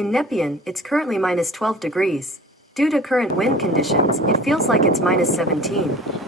In Nepean, it's currently minus 12 degrees. Due to current wind conditions, it feels like it's minus 17.